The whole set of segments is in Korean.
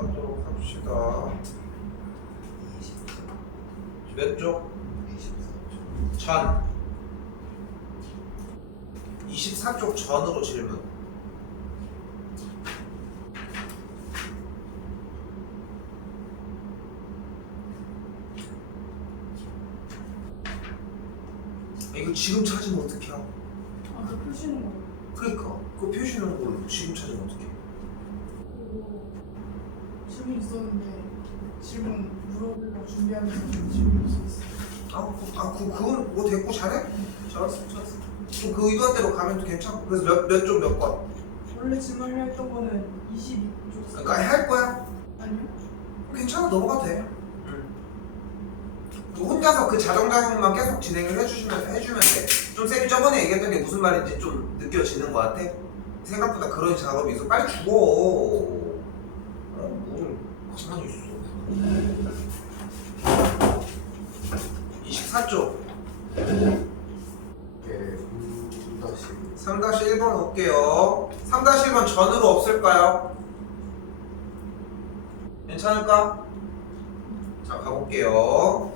받도록 합시다. 몇 쪽? 1000. 24쪽 전으로 질문. 이거 지금 찾으면 어떡해? 아, 그 표시는 거. 그러니까 그 표시하는 걸로 지금 찾으면 어떡해? 질문 있었는데 질문 물어보려고 준비하면서 질문 있었어. 그건 뭐 됐고 잘해? 잘했어. 그 의도한 대로 가면 또 괜찮고. 그래서 몇 쪽 몇 건? 원래 질문을 했던 거는 22쪽. 그러니까 할 거야? 아니요? 괜찮아, 넘어가도 돼. 혼자서 그 자정자정만 계속 진행을 해주면 돼. 좀 쌤이 저번에 얘기했던 게 무슨 말인지 좀 느껴지는 것 같아? 생각보다 그런 작업이 있어. 빨리 죽어. 뭘 가만히 있어. 24쪽. 3-1번 올게요. 3-1번 전으로 없을까요? 괜찮을까? 자, 가볼게요.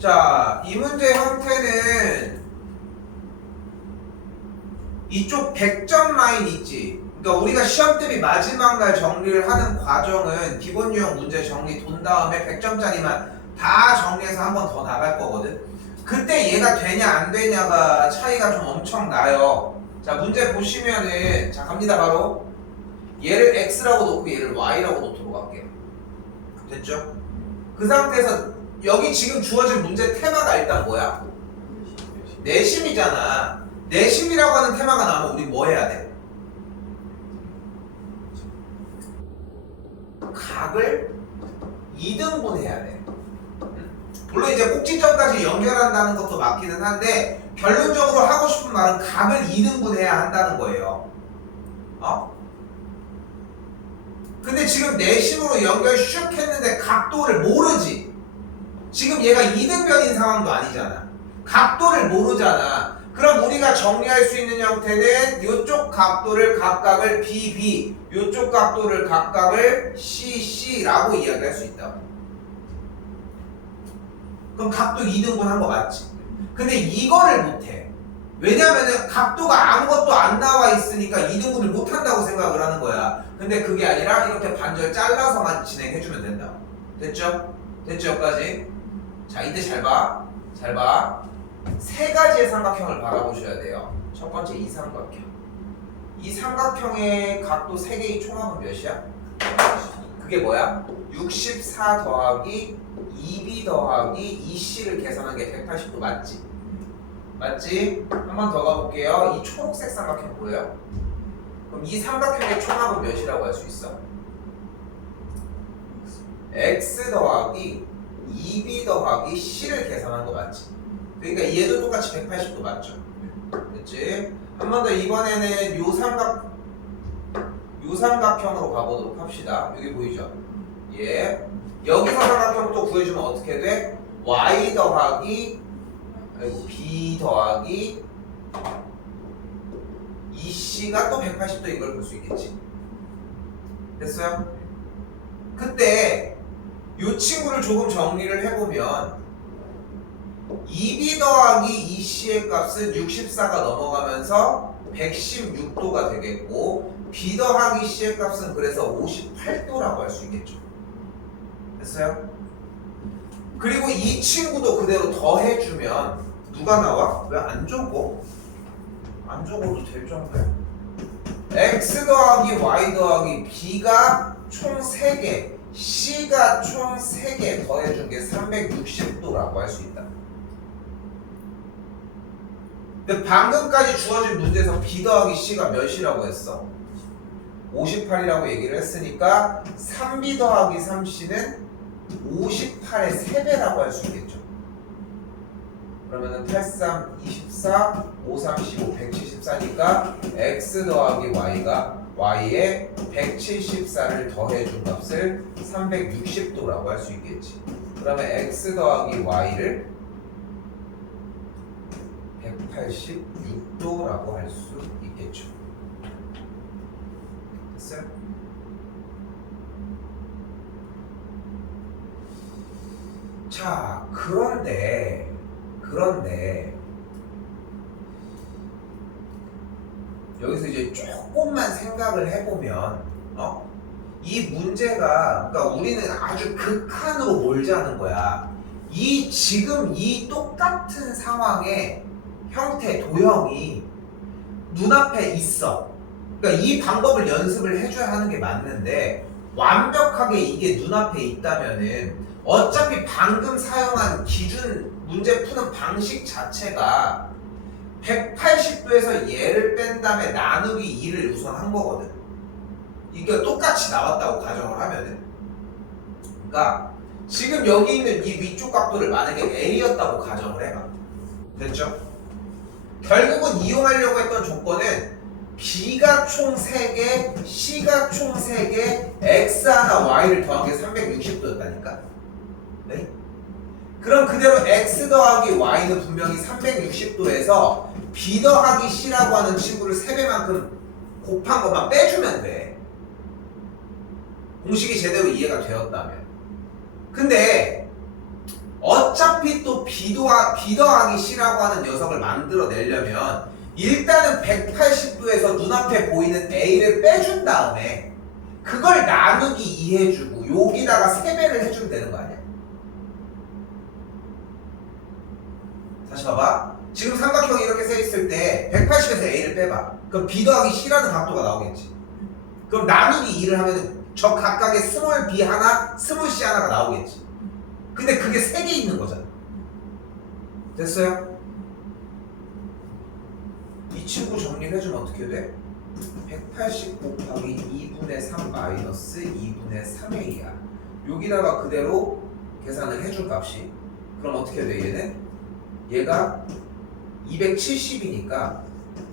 자, 이 문제 형태는 이쪽 100점 라인 있지? 그러니까 우리가 시험 대비 마지막 날 정리를 하는 과정은 기본 유형 문제 정리 돈 다음에 100점짜리만 다 정리해서 한 번 더 나갈 거거든. 그때 얘가 되냐 안 되냐가 차이가 좀 엄청 나요. 자, 문제 보시면은, 자, 갑니다. 바로 얘를 x라고 놓고 얘를 y라고 놓도록 할게요. 됐죠? 그 상태에서 여기 지금 주어진 문제 테마가 일단 뭐야? 내심이잖아. 내심이라고 하는 테마가 나오면 우리 뭐 해야 돼? 각을 2등분 해야 돼. 물론 이제 꼭지점까지 연결한다는 것도 맞기는 한데 결론적으로 하고 싶은 말은 각을 2등분 해야 한다는 거예요. 근데 지금 내심으로 연결 슉 했는데 각도를 모르지. 지금 얘가 2등변인 상황도 아니잖아. 각도를 모르잖아. 그럼 우리가 정리할 수 있는 형태는 이쪽 각도를 각각을 BB, 이쪽 각도를 각각을 CC라고 이야기할 수 있다. 그럼 각도 2등분 한 거 맞지? 근데 이거를 못해. 왜냐면은 각도가 아무것도 안 나와 있으니까 2등분을 못한다고 생각을 하는 거야. 근데 그게 아니라 이렇게 반절 잘라서만 진행해주면 된다. 됐죠? 됐죠? 여기까지? 자, 이때 잘 봐. 잘 봐. 세 가지의 삼각형을 바라보셔야 돼요. 첫 번째 이 삼각형. 이 삼각형의 각도 3개의 총합은 몇이야? 그게 뭐야? 64 더하기 2b 더하기 2c를 계산한 게 180도 맞지? 맞지? 한 번 더 가볼게요. 이 초록색 삼각형 보여요? 그럼 이 삼각형의 총합은 몇이라고 할 수 있어? x 더하기 2b 더하기 c를 계산한 거 맞지? 그러니까 얘도 똑같이 180도 맞죠? 됐지? 한 번 더 이번에는 요 삼각형으로 가보도록 합시다. 여기 보이죠? 예. 여기서 삼각형 또 구해주면 어떻게 돼? y 더하기 b 더하기 2c가 또 180도 이걸 볼 수 있겠지. 됐어요? 그때 이 친구를 조금 정리를 해보면 2b 더하기 2c의 값은 64가 넘어가면서 116도가 되겠고 b 더하기 c의 값은 그래서 58도라고 할 수 있겠죠. 됐어요? 그리고 이 친구도 그대로 더해주면 누가 나와? 왜 안 적어? 안 적어도 될 정도야. x 더하기 y 더하기 b가 총 3개, c가 총 3개 더해준 게 360도라고 할 수 있다. 근데 방금까지 주어진 문제에서 b 더하기 c가 몇이라고 했어? 58이라고 얘기를 했으니까 3b 더하기 3c는 58의 3배라고 할 수 있겠죠. 그러면은 83, 24, 5, 3, 15, 174니까 x 더하기 y가 y에 174를 더해준 값을 360도라고 할 수 있겠지. 그러면 x 더하기 y를 186도라고 할 수 있겠죠. 됐어요? 자, 그런데 여기서 이제 조금만 생각을 해보면 이 문제가 그러니까 우리는 아주 극한으로 몰자는 거야. 지금 이 똑같은 상황의 형태, 도형이 눈앞에 있어. 그러니까 이 방법을 연습을 해줘야 하는 게 맞는데 완벽하게 이게 눈앞에 있다면은 어차피 방금 사용한 기준 문제 푸는 방식 자체가 180도에서 얘를 뺀 다음에 나누기 2를 우선 한 거거든. 이게 똑같이 나왔다고 가정을 하면은, 그러니까 지금 여기 있는 이 위쪽 각도를 만약에 A였다고 가정을 해봐. 됐죠? 결국은 이용하려고 했던 조건은 B가 총 3개, C가 총 3개, X 하나 Y를 더한 게 360도였다니까? 네? 그럼 그대로 X 더하기 Y는 분명히 360도에서 B 더하기 C라고 하는 친구를 3배만큼 곱한 것만 빼주면 돼. 공식이 제대로 이해가 되었다면. 근데 어차피 또 B 더하기 C라고 하는 녀석을 만들어내려면 일단은 180도에서 눈앞에 보이는 A를 빼준 다음에 그걸 나누기 2 해주고 여기다가 3배를 해주면 되는 거 아니야? 다시 봐봐. 지금 삼각형이 이렇게 세 있을 때 180에서 A를 빼봐. 그럼 B 더하기 C라는 각도가 나오겠지. 그럼 나누기 2를 하면 저 각각의 스몰 B 하나, 스몰 C 하나가 나오겠지. 근데 그게 3개 있는 거잖아. 됐어요? 이 친구 정리해주면 어떻게 돼? 180 곱하기 2분의 3 마이너스 2분의 3A야. 여기다가 그대로 계산을 해줄 값이 그럼 어떻게 돼 얘는? 얘가 270이니까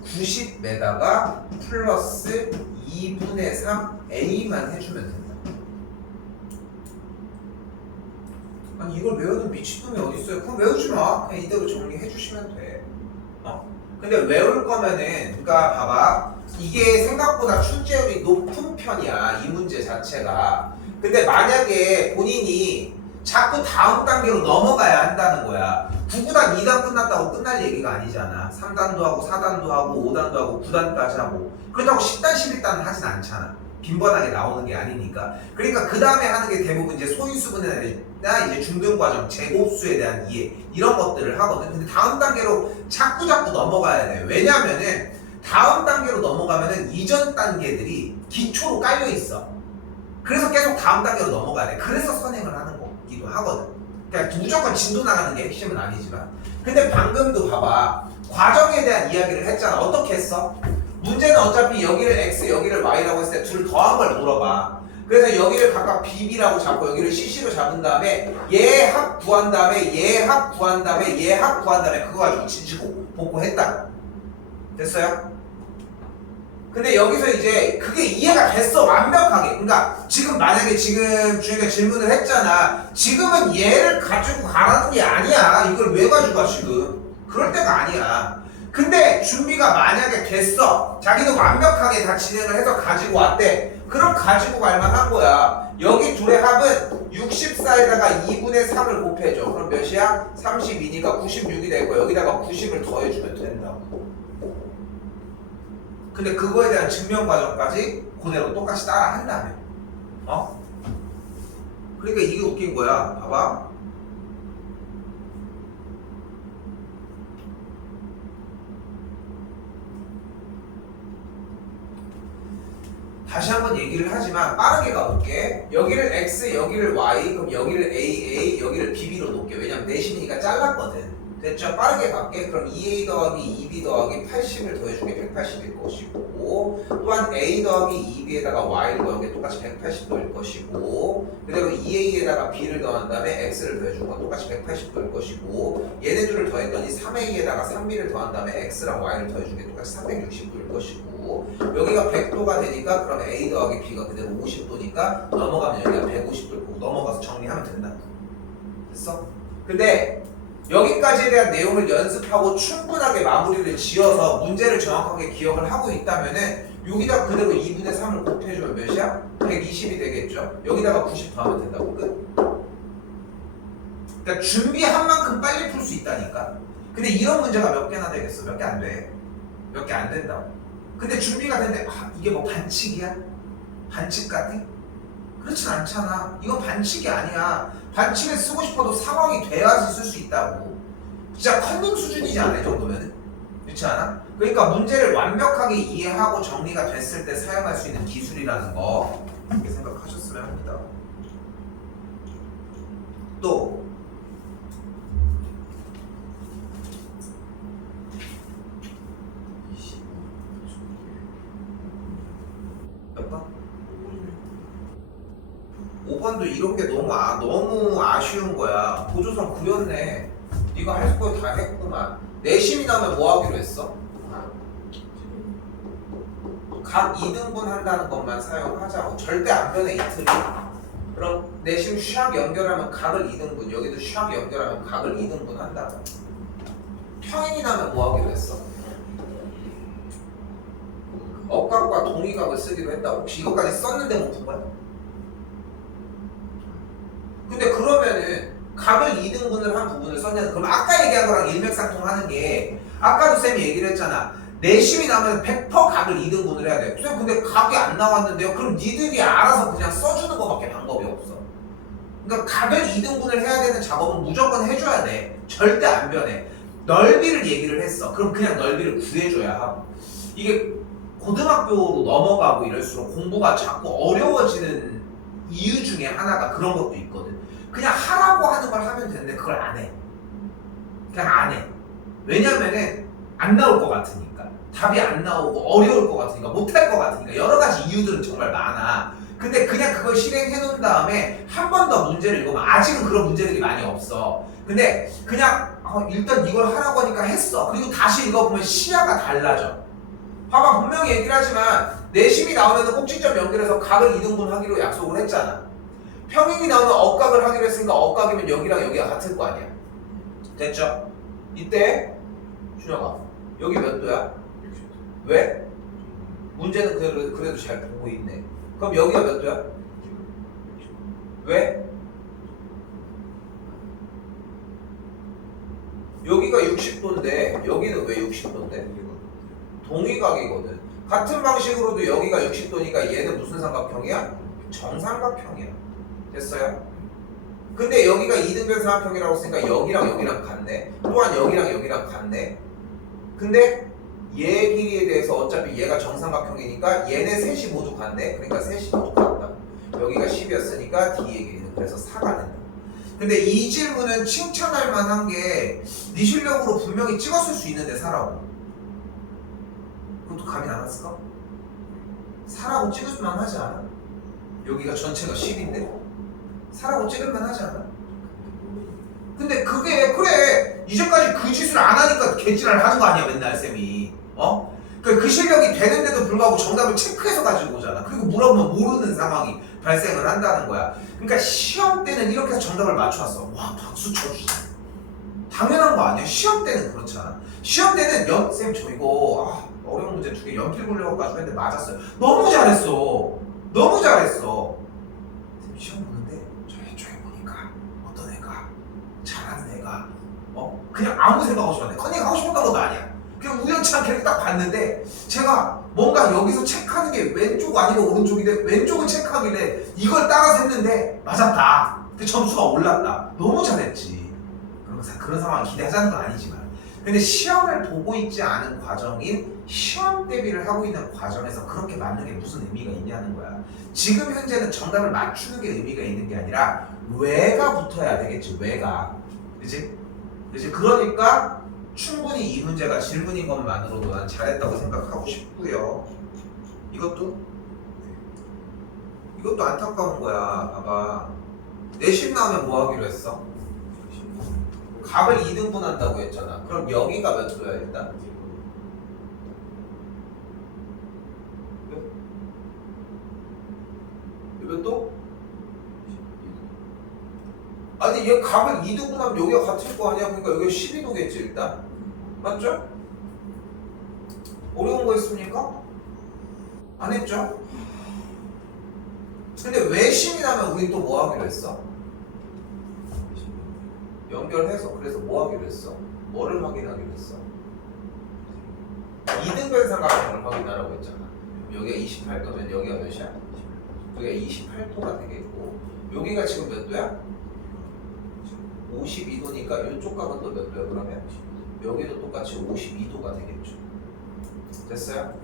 90에다가 플러스 2분의 3A만 해주면 된다. 아니 이걸 외우는 미친놈이 어딨어요? 그럼 외우지 마. 그냥 이대로 정리해주시면 돼. 근데 외울 거면은 그러니까 봐봐. 이게 생각보다 출제율이 높은 편이야. 이 문제 자체가. 근데 만약에 본인이 자꾸 다음 단계로 넘어가야 한다는 거야. 9구단 2단 끝났다고 끝날 얘기가 아니잖아. 3단도 하고 4단도 하고 5단도 하고 9단까지 하고 그렇다고 10단 11단은 하진 않잖아. 빈번하게 나오는 게 아니니까. 그러니까 그 다음에 하는 게 대부분 이제 소인수분해나 이제 중등과정, 제곱수에 대한 이해 이런 것들을 하거든. 근데 다음 단계로 자꾸 넘어가야 돼. 왜냐면은 다음 단계로 넘어가면은 이전 단계들이 기초로 깔려 있어. 그래서 계속 다음 단계로 넘어가야 돼. 그래서 선행을 하는 거기도 하거든. 그러니까 무조건 진도 나가는 게 핵심은 아니지만. 근데 방금도 봐봐. 과정에 대한 이야기를 했잖아. 어떻게 했어? 문제는 어차피 여기를 x, 여기를 y라고 했을 때 둘 더한 걸 물어봐. 그래서 여기를 각각 bb라고 잡고 여기를 cc로 잡은 다음에 얘 합 구한 다음에 얘 합 구한 다음에 얘 합 구한 다음에 그거 가지고 진시고 복구했다. 됐어요? 근데 여기서 이제 그게 이해가 됐어. 완벽하게. 그러니까 지금 만약에 지금 준이가 질문을 했잖아. 지금은 얘를 가지고 가라는 게 아니야. 이걸 왜 가지고 가 지금. 그럴 때가 아니야. 근데 준비가 만약에 됐어. 자기도 완벽하게 다 진행을 해서 가지고 왔대. 그럼 가지고 갈 만한 거야. 여기 둘의 합은 64에다가 2분의 3을 곱해줘. 그럼 몇이야? 32니까 96이 될 거야. 여기다가 90을 더해주면 된다고. 근데 그거에 대한 증명 과정까지 그대로 똑같이 따라 한다며. 그러니까 이게 웃긴 거야. 봐봐. 다시 한번 얘기를 하지만 빠르게 가볼게. 여기를 x, 여기를 y, 그럼 여기를 a, 여기를 bb로 놓을게. 왜냐면 내심이니까 잘랐거든. 됐죠? 빠르게 갈게. 그럼 2a 더하기 2b 더하기 80을 더해주게 180일 것이고, 또한 a 더하기 2b에다가 y를 더한 게 똑같이 180도일 것이고, 그리고 2a에다가 b를 더한 다음에 x를 더해준 건 똑같이 180도일 것이고, 얘네 둘을 더했더니 3a에다가 3b를 더한 다음에 x랑 y를 더해준 게 똑같이 360도일 것이고, 여기가 100도가 되니까 그럼 a 더하기 b가 그대로 50도니까 넘어가면 여기가 150도를 보고 넘어가서 정리하면 된다. 됐어? 근데 여기까지에 대한 내용을 연습하고 충분하게 마무리를 지어서 문제를 정확하게 기억을 하고 있다면은 여기다 그대로 2분의 3을 곱해주면 몇이야? 120이 되겠죠? 여기다가 90 더하면 된다고. 끝. 그러니까 준비한 만큼 빨리 풀 수 있다니까. 근데 이런 문제가 몇 개나 되겠어? 몇 개 안 돼. 몇 개 안 된다고. 근데 준비가 됐는데 이게 뭐 반칙이야? 반칙 같아? 그렇진 않잖아. 이건 반칙이 아니야. 반칙을 쓰고 싶어도 상황이 돼야지 쓸 수 있다고. 진짜 컨닝 수준이지 않아 이 정도면은? 그렇지 않아? 그러니까 문제를 완벽하게 이해하고 정리가 됐을 때 사용할 수 있는 기술이라는 거 이렇게 생각하셨으면 합니다. 또 몇 번? 5번도 이런 게 너무 아쉬운 거야. 보조선 구렸네. 네가 할 거 다 했구만. 내심이 나면 뭐 하기로 했어? 각 2등분 한다는 것만 사용하자고. 절대 안 변해 이틀이. 그럼 내심 샥 연결하면 각을 2등분, 여기도 샥 연결하면 각을 2등분 한다고. 평행이 나면 뭐 하기로 했어? 억각과 동의각을 쓰기로 했다고. 혹시 이것까지 썼는데 못 푼 거야? 근데 그러면은 각을 2등분을 한 부분을 썼냐? 그럼 아까 얘기한 거랑 일맥상통하는 게 아까도 쌤이 얘기를 했잖아. 내심이 나면 100% 각을 2등분을 해야 돼. 쌤 근데 각이 안 나왔는데요? 그럼 니들이 알아서 그냥 써주는 거밖에 방법이 없어. 그러니까 각을 2등분을 해야 되는 작업은 무조건 해줘야 돼. 절대 안 변해. 넓이를 얘기를 했어. 그럼 그냥 넓이를 구해줘야 하고. 이게 고등학교로 넘어가고 이럴수록 공부가 자꾸 어려워지는 이유 중에 하나가 그런 것도 있거든. 그냥 하라고 하는 걸 하면 되는데 그걸 안 해. 그냥 안 해. 왜냐면은 안 나올 것 같으니까. 답이 안 나오고 어려울 것 같으니까 못할 것 같으니까 여러 가지 이유들은 정말 많아. 근데 그냥 그걸 실행해 놓은 다음에 한 번 더 문제를 읽으면 아직은 그런 문제들이 많이 없어. 근데 그냥 일단 이걸 하라고 하니까 했어. 그리고 다시 읽어보면 시야가 달라져. 봐봐 분명히 얘기를 하지만 내심이 나오면 꼭지점 연결해서 각을 2등분 하기로 약속을 했잖아. 평행이 나오면 억각을 하기로 했으니까 억각이면 여기랑 여기가 같을 거 아니야. 됐죠? 이때 준혁아 여기 몇 도야? 왜? 문제는 그래도 잘 보고 있네. 그럼 여기가 몇 도야? 왜? 여기가 60도인데 여기는 왜 60도인데? 동의각이거든. 같은 방식으로도 여기가 60도니까 얘는 무슨 삼각형이야? 정삼각형이야. 됐어요? 근데 여기가 2등변 삼각형이라고 했으니까 여기랑 여기랑 같네. 또한 여기랑 여기랑 같네. 근데 얘 길이에 대해서 어차피 얘가 정삼각형이니까 얘네 셋이 모두 같네. 그러니까 셋이 모두 같다. 여기가 10이었으니까 D의 길이는 그래서 4가 된다. 근데 이 질문은 칭찬할 만한 게 네 실력으로 분명히 찍었을 수 있는데 4라고. 그것도 감이 안 왔을까? 4라고 찍을만 하지 않아? 여기가 전체가 10인데 4라고 찍을만 하지 않아? 근데 그게 그래 이제까지 그 짓을 안 하니까 개지랄 하는 거 아니야 맨날 쌤이. 그러니까 그 실력이 되는데도 불구하고 정답을 체크해서 가지고 오잖아. 그리고 물어보면 모르는 상황이 발생을 한다는 거야. 그러니까 시험 때는 이렇게 해서 정답을 맞춰왔어. 와 박수 쳐주자. 당연한 거 아니야? 시험 때는 그렇잖아. 시험 때는 쌤 저 이거 어려운 문제 2개 연필 굴려가지고 했는데 맞았어요. 너무 잘했어. 너무 잘했어. 쌤 시험 보는데 저쪽에 보니까 어떤 애가 잘하는 애가 그냥 아무 생각 없이 봤네. 컨닝 하고 싶었던 것도 아니야. 그냥 우연치 않게 딱 봤는데 제가 뭔가 여기서 체크하는 게 왼쪽 아니고 오른쪽인데 왼쪽을 체크하길래 이걸 따라서 했는데 맞았다. 근데 점수가 올랐다. 너무 잘했지. 그런 상황 기대하자는 건 아니지만 근데 시험을 보고 있지 않은 과정인 시험 대비를 하고 있는 과정에서 그렇게 맞는 게 무슨 의미가 있냐는 거야. 지금 현재는 정답을 맞추는 게 의미가 있는 게 아니라 왜가 붙어야 되겠지. 왜가. 그치? 그러니까 충분히 이 문제가 질문인 것만으로도 난 잘했다고 생각하고 싶고요. 이것도 안타까운 거야. 봐봐. 내심 나오면 뭐 하기로 했어? 각을 2등분 한다고 했잖아. 그럼 여기가 몇 도야 일단? 몇 도? 아니 얘 각을 2등분 하면 여기가 같을 거 아니야? 그러니까 여기가 12도겠지 일단. 맞죠? 어려운 거 있습니까? 안 했죠? 근데 왜 심이 나면 우리 또 뭐 하기로 했어? 연결해서 그래서 뭐 하기로 했어? 뭐를 확인하기로 했어? 이등변 삼각형을 확인하라고 했잖아. 여기가 28도면 여기가 몇이야? 여기가 28도가 되겠고 여기가 지금 몇 도야? 52도니까 이쪽 값은 또 몇 도야 그러면? 여기도 똑같이 52도가 되겠죠. 됐어요?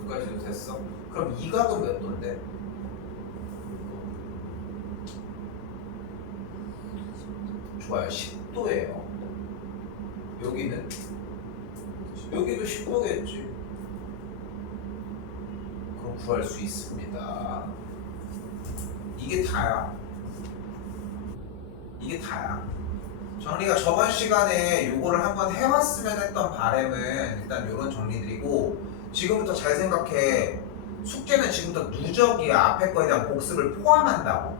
여기까지도 됐어? 그럼 이 각은 몇 도인데? 좋아요. 10도예요. 여기는? 여기도 10도겠지. 그럼 구할 수 있습니다. 이게 다야. 이게 다야. 정리가 저번 시간에 요거를 한번 해왔으면 했던 바램은 일단 요런 정리들이고 지금부터 잘 생각해. 숙제는 지금부터 누적이야. 앞에 거에 대한 복습을 포함한다고.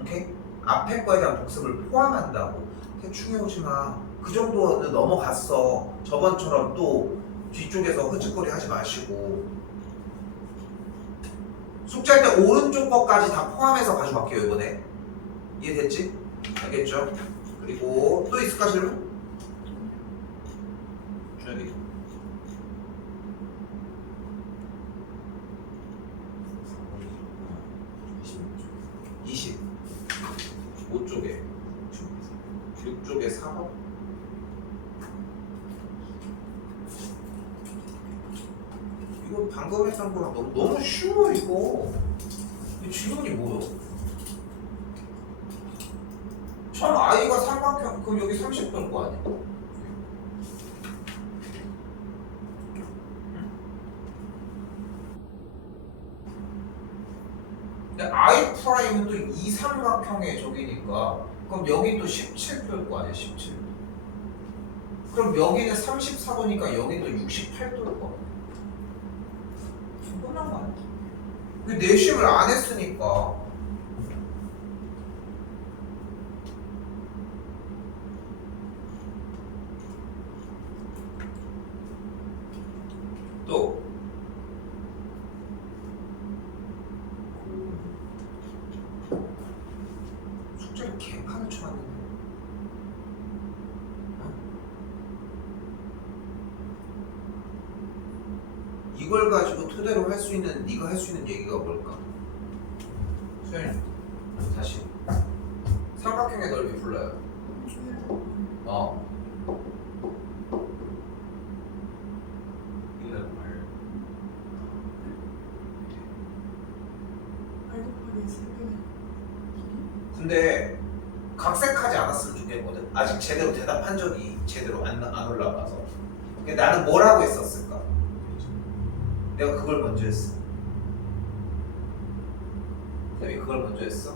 오케이? 앞에 거에 대한 복습을 포함한다고. 대충 해오지 마. 그 정도는 넘어갔어. 저번처럼 또 뒤쪽에서 흐짓거리 하지 마시고. 숙제할 때 오른쪽 거까지 다 포함해서 가져갈게요 이번에. 이해됐지? 알겠죠? 그리고 또 있을까 질문? 준혁이 25쪽에 6쪽에 4번 이거 방금 했던 거랑 너무 쉬워 이거. 이 질문이 뭐야? 전 i가 삼각형 그럼 여기 30도일 거 아니야? 근데 i 프라임은 또 이 삼각형의 저기니까 그럼 여기 또 17도일 거 아니야? 17도. 그럼 여기는 34도니까 여기는 또 68도일 거 아니야? 끝난 거 아니야? 그 내심을 안 했으니까. 또 숙제를 개판을 쳐놨는데 이걸 가지고 토대로 할 수 있는 네가 할 수 있는 얘기가 뭘까? 수현이 다시 삼각형의 넓이 불러요. 어. 8 곱하기 3분의 근데 각색하지 않았으면 좋겠거든. 아직 제대로 대답한 적이 제대로 안 올라가서. 근데 나는 뭘 하고 있었을까? 내가 그걸 먼저 했어. 쌤이 그걸 먼저 했어.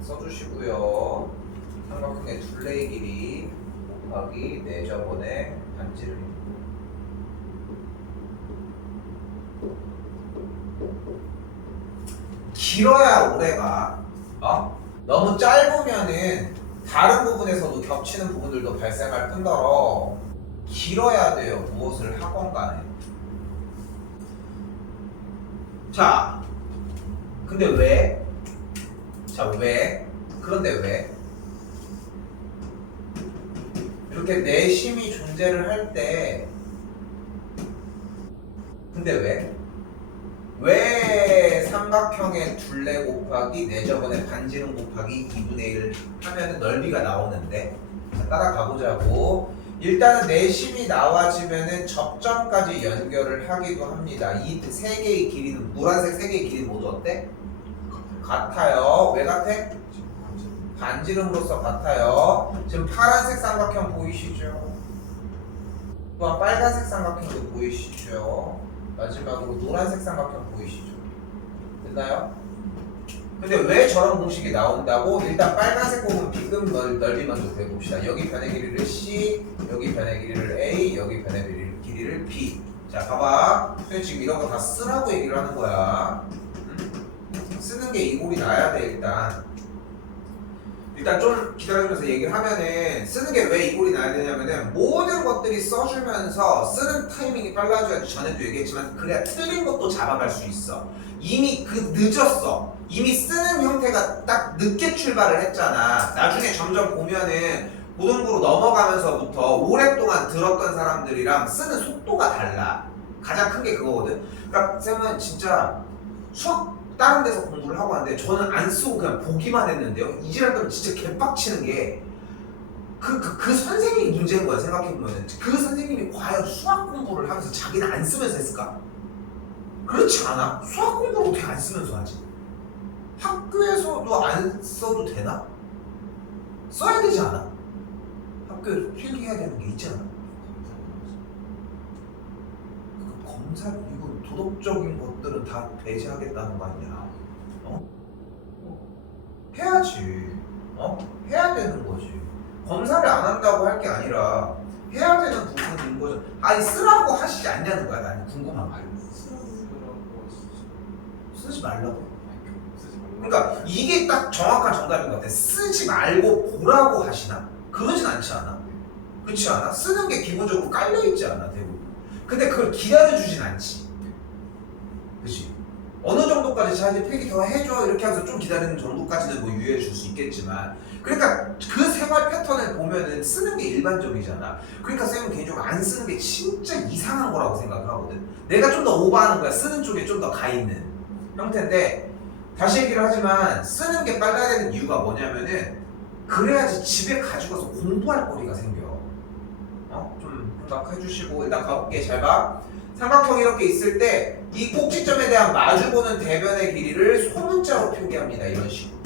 써주시고요. 삼각형의 둘레의 길이 곱하기 4저번의 반지름. 길어야 오래가. 너무 짧으면은 다른 부분에서도 겹치는 부분들도 발생할 뿐더러 길어야 돼요. 무엇을 하건 간에. 자, 근데 왜? 자, 왜? 그런데 왜? 이렇게 내심이 존재를 할 때 근데 왜? 왜 삼각형의 둘레 곱하기 4저번의 반지름 곱하기 2분의 1 하면은 넓이가 나오는데 자, 따라가 보자고. 일단은 내심이 나와지면은 접점까지 연결을 하기도 합니다. 이 세 개의 길이는 노란색 세 개의 길이 모두 어때? 같아요. 왜 같아? 반지름으로서 같아요. 지금 파란색 삼각형 보이시죠? 또한 빨간색 삼각형도 보이시죠? 마지막으로 노란색 삼각형 보이시죠? 됐나요? 근데 왜 저런 공식이 나온다고? 일단 빨간색 부분 B급 넓이 먼저 구해봅시다. 여기 변의 길이를 C, 여기 변의 길이를 A, 여기 변의 길이를 B. 자, 봐봐. 지금 이런 거 다 쓰라고 얘기를 하는 거야. 쓰는 게 이골이 나야 돼 일단. 일단 좀 기다려주면서 얘기를 하면은 쓰는 게 왜 이 꼴이 나야 되냐면은 모든 것들이 써주면서 쓰는 타이밍이 빨라져야지. 전에도 얘기했지만 그래야 틀린 것도 잡아갈 수 있어. 이미 늦었어. 이미 쓰는 형태가 딱 늦게 출발을 했잖아. 나중에 점점 보면은 고등부로 넘어가면서부터 오랫동안 들었던 사람들이랑 쓰는 속도가 달라. 가장 큰 게 그거거든. 그러니까 쌤은 진짜 수학 다른 데서 공부를 하고 하는데 저는 안 쓰고 그냥 보기만 했는데요. 이지랄 진짜 개빡치는 게 그 선생님이 문제인 거야. 생각해보면 그 선생님이 과연 수학 공부를 하면서 자기는 안 쓰면서 했을까? 그렇지 않아. 수학 공부를 어떻게 안 쓰면서 하지? 학교에서도 안 써도 되나? 써야 되지 않아? 학교에 필기해야 되는 게 있잖아. 검사, 이거 도덕적인 것들은 다 배제하겠다는 거 아니야? 해야지. 해야 되는 거지. 검사를 안 한다고 할 게 아니라 해야 되는 부분인 거죠. 아니 쓰라고 하시지 않냐는 거야. 나는 궁금한 거. 쓰지 말라고. 그러니까 이게 딱 정확한 정답인 것 같아. 쓰지 말고 보라고 하시나? 그러진 않지 않아? 그렇지 않아? 쓰는 게 기본적으로 깔려있지 않아 대부분. 근데 그걸 기다려주진 않지. 그치? 어느 정도까지 자기 필기 더 해줘 이렇게 하면서 좀 기다리는 정도까지는 뭐 유예해 줄 수 있겠지만, 그러니까 그 생활 패턴을 보면은 쓰는 게 일반적이잖아. 그러니까 쌤은 개인적으로 안 쓰는 게 진짜 이상한 거라고 생각하거든. 내가 좀 더 오버하는 거야. 쓰는 쪽에 좀 더 가 있는 형태인데, 다시 얘기를 하지만 쓰는 게 빨라야 되는 이유가 뭐냐면은 그래야지 집에 가지고 가서 공부할 거리가 생겨. 좀 생각해 주시고 일단 가볼게. 잘 봐. 삼각형이 이렇게 있을 때 이 꼭지점에 대한 마주보는 대변의 길이를 소문자로 표기합니다. 이런 식으로.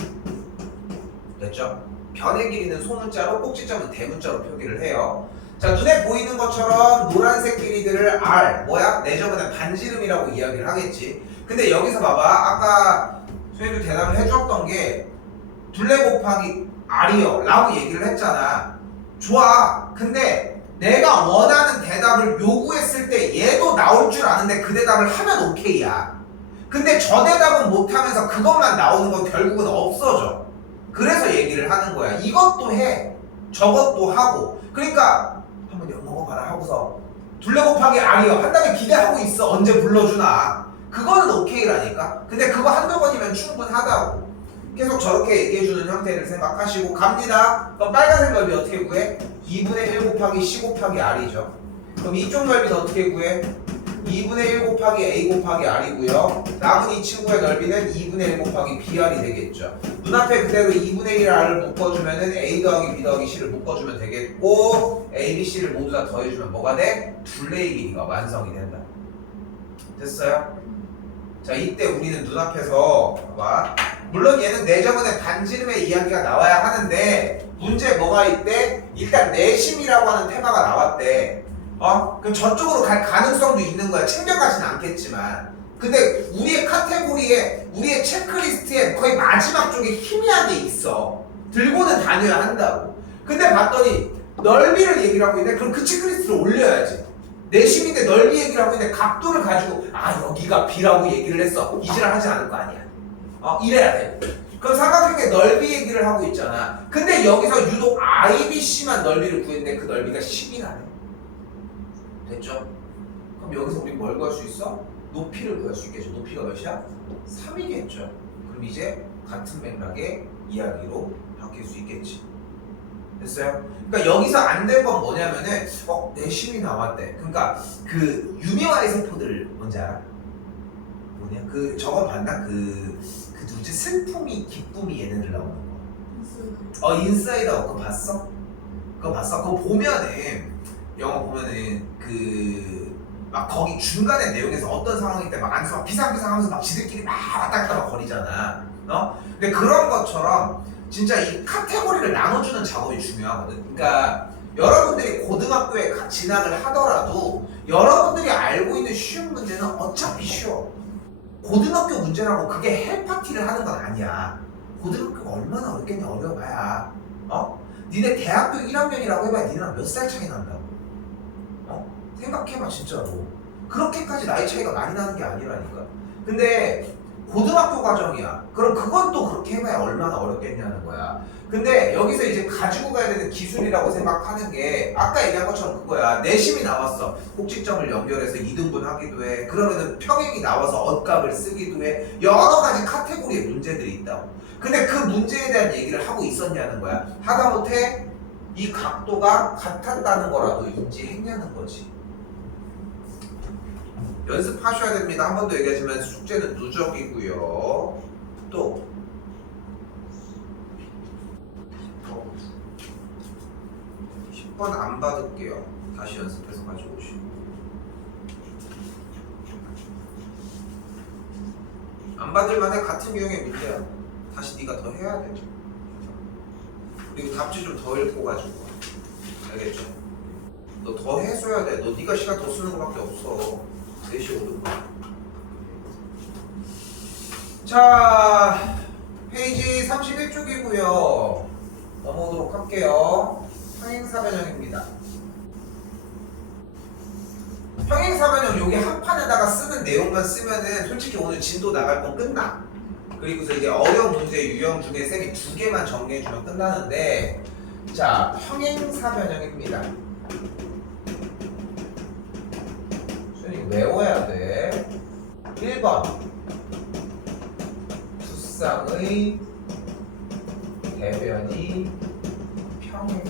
됐죠? 변의 길이는 소문자로, 꼭지점은 대문자로 표기를 해요. 자, 눈에 보이는 것처럼 노란색 길이들을 R, 뭐야? 내저번에 반지름이라고 이야기를 하겠지. 근데 여기서 봐봐. 아까 선생님도 대답을 해줬던 게 둘레 곱하기 R이요 라고 얘기를 했잖아. 좋아. 근데 내가 원하는 대답을 요구했을 때 얘도 나올 줄 아는데 그 대답을 하면 오케이야. 근데 저 대답은 못하면서 그것만 나오는 건 결국은 없어져. 그래서 얘기를 하는 거야. 이것도 해, 저것도 하고. 그러니까 한번 먹어봐라 하고서 둘레 곱하기 R이요 한 다음에 기대하고 있어. 언제 불러주나. 그거는 오케이라니까. 근데 그거 한두 번이면 충분하다고. 계속 저렇게 얘기해주는 형태를 생각하시고 갑니다. 그럼 빨간색 넓이 어떻게 구해? 2분의 1 곱하기 C 곱하기 R이죠. 그럼 이쪽 넓이는 어떻게 구해? 2분의 1 곱하기 A 곱하기 R이고요. 남은 이 친구의 넓이는 2분의 1 곱하기 BR이 되겠죠. 눈앞에 그대로 2분의 1 R을 묶어주면은 A 더하기 B 더하기 C를 묶어주면 되겠고, A, B, C를 모두 다 더해주면 뭐가 돼? 둘레의 길이가 완성이 된다. 됐어요? 자, 이때 우리는 눈앞에서 봐봐. 물론 얘는 내저번에 반지름의 이야기가 나와야 하는데 문제 뭐가 있대? 일단 내심이라고 하는 테마가 나왔대. 그럼 저쪽으로 갈 가능성도 있는 거야. 챙겨가진 않겠지만. 근데 우리의 카테고리에, 우리의 체크리스트에 거의 마지막 쪽에 희미하게 있어. 들고는 다녀야 한다고. 근데 봤더니 넓이를 얘기를 하고 있는데 그럼 그 체크리스트를 올려야지. 내심인데 넓이 얘기를 하고 있는데 각도를 가지고 여기가 B라고 얘기를 했어. 이지랄 하지 않을 거 아니야. 이래야 돼. 그럼 삼각형의 넓이 얘기를 하고 있잖아. 근데 여기서 유독 IBC만 넓이를 구했는데 그 넓이가 10이 나네. 됐죠? 그럼 여기서 우리 뭘 구할 수 있어? 높이를 구할 수 있겠죠. 높이가 몇이야? 3이겠죠. 그럼 이제 같은 맥락의 이야기로 바뀔 수 있겠지. 됐어요? 그러니까 여기서 안 된 건 뭐냐면은 내심이 나왔대. 그러니까 그 유미와의 세포들 뭔지 알아? 뭐냐? 그 저거 봤나? 그 누구지? 슬픔이 기쁨이 얘네들 나오는 거. 인사이드 아웃 그거 봤어? 그거 봤어? 그거 보면은 영화 보면은 막 거기 중간에 내용에서 어떤 상황일 때 막 안에서 막 비상비상하면서 막 지들끼리 막 왔다 갔다 막 거리잖아. 근데 그런 것처럼 진짜 이 카테고리를 나눠주는 작업이 중요하거든. 그러니까 여러분들이 고등학교에 진학을 하더라도 여러분들이 알고 있는 쉬운 문제는 어차피 쉬워. 고등학교 문제라고 그게 헬파티를 하는 건 아니야. 고등학교가 얼마나 어렵겠냐. 어려봐야 니네 대학교 1학년이라고 해봐야 니네랑 몇 살 차이 난다고. 생각해봐 진짜로. 그렇게까지 나이 차이가 많이 나는 게 아니라니까. 근데 고등학교 과정이야. 그럼 그건 또 그렇게 해봐야 얼마나 어렵겠냐는 거야. 근데 여기서 이제 가지고 가야 되는 기술이라고 생각하는 게 아까 얘기한 것처럼 그거야. 내심이 나왔어. 꼭지점을 연결해서 2등분 하기도 해. 그러면은 평행이 나와서 언각을 쓰기도 해. 여러 가지 카테고리의 문제들이 있다고. 근데 그 문제에 대한 얘기를 하고 있었냐는 거야. 하다못해 이 각도가 같았다는 거라도 인지했냐는 거지. 연습하셔야 됩니다. 한 번 더 얘기하지만 숙제는 누적이고요. 또 10번 안 받을게요. 다시 연습해서 가져오시고. 안 받을 만해. 같은 유형의 문제야. 다시 네가 더 해야 돼. 그리고 답지 좀 더 읽고 가지고 와. 알겠죠? 너 더 해줘야 돼. 너 네가 시간 더 쓰는 거밖에 없어. 4시 5분. 자, 페이지 31쪽이고요. 넘어오도록 할게요. 평행사변형입니다. 평행사변형 여기 한 판에다가 쓰는 내용만 쓰면은 솔직히 오늘 진도 나갈 건 끝나. 그리고서 이제 어려운 문제 유형 중에 쌤이 2개만 정리해주면 끝나는데, 자, 평행사변형입니다. 수현이 외워야 돼. 1번 두 쌍의 대변이 평행.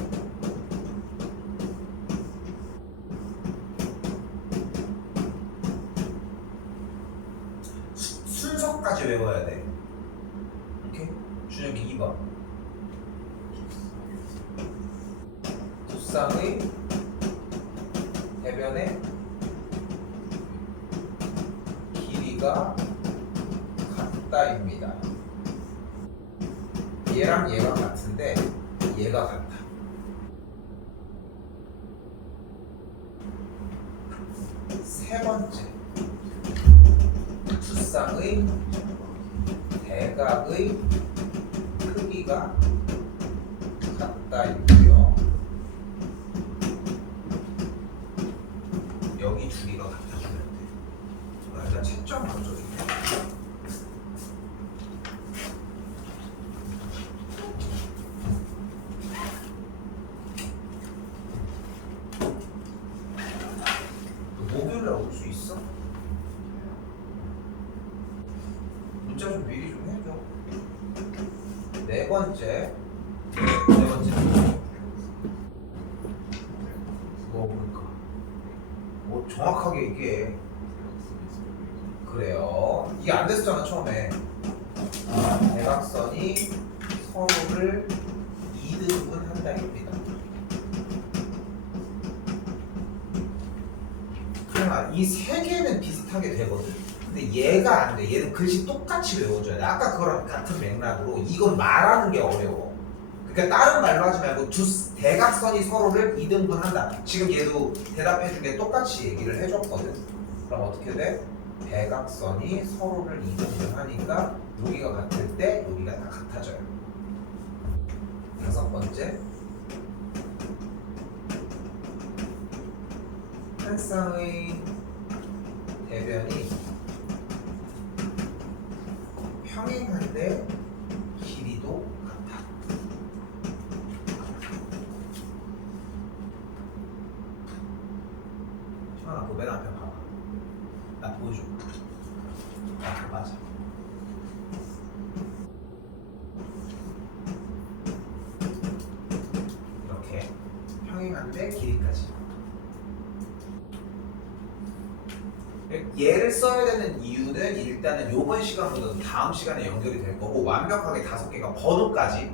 순서까지 외워야 돼. 오케이? 준혁이 2번 두 쌍의 대변의 길이가 같다입니다. 얘랑 얘가 같은데 얘가 같다. 세 번째, 두 쌍의 대각의 크기가 같다이고요. 여기 주기가 같아주면 돼. 일단 채점 먼저 줄게. 목요일날 올 수 있어? 문자 좀 미리 좀 해줘. 네 번째. 그러니까 뭐 정확하게 얘기해. 그래요. 이게 안 됐었잖아 처음에. 대각선이 서로를 2등분 한다입니다. 그러나 이 세 개는 비슷하게 되거든. 근데 얘가 안 돼. 얘는 글씨 똑같이 외워줘야 돼. 아까 그거랑 같은 맥락으로 이건 말하는 게 어려워. 그러니까 다른 말로 하지 말고 대각선이 서로를 2등분 한다. 지금 얘도 대답해준 게 똑같이 얘기를 해줬거든. 그럼 어떻게 돼? 대각선이 서로를 2등분 하니까 여기가 같을 때 여기가 다 같아져요. 다섯 번째, 한 쌍의 대변이 평행한데 길이도 같아. 시원아, 너 맨 앞에 봐봐. 나 보여줘. 맞아. 이렇게 평행한데 길이까지. 얘를 써야 되는 이유는 일단은 이번 시간보다도 다음 시간에 연결이 될 거고 완벽하게 5개가 번호까지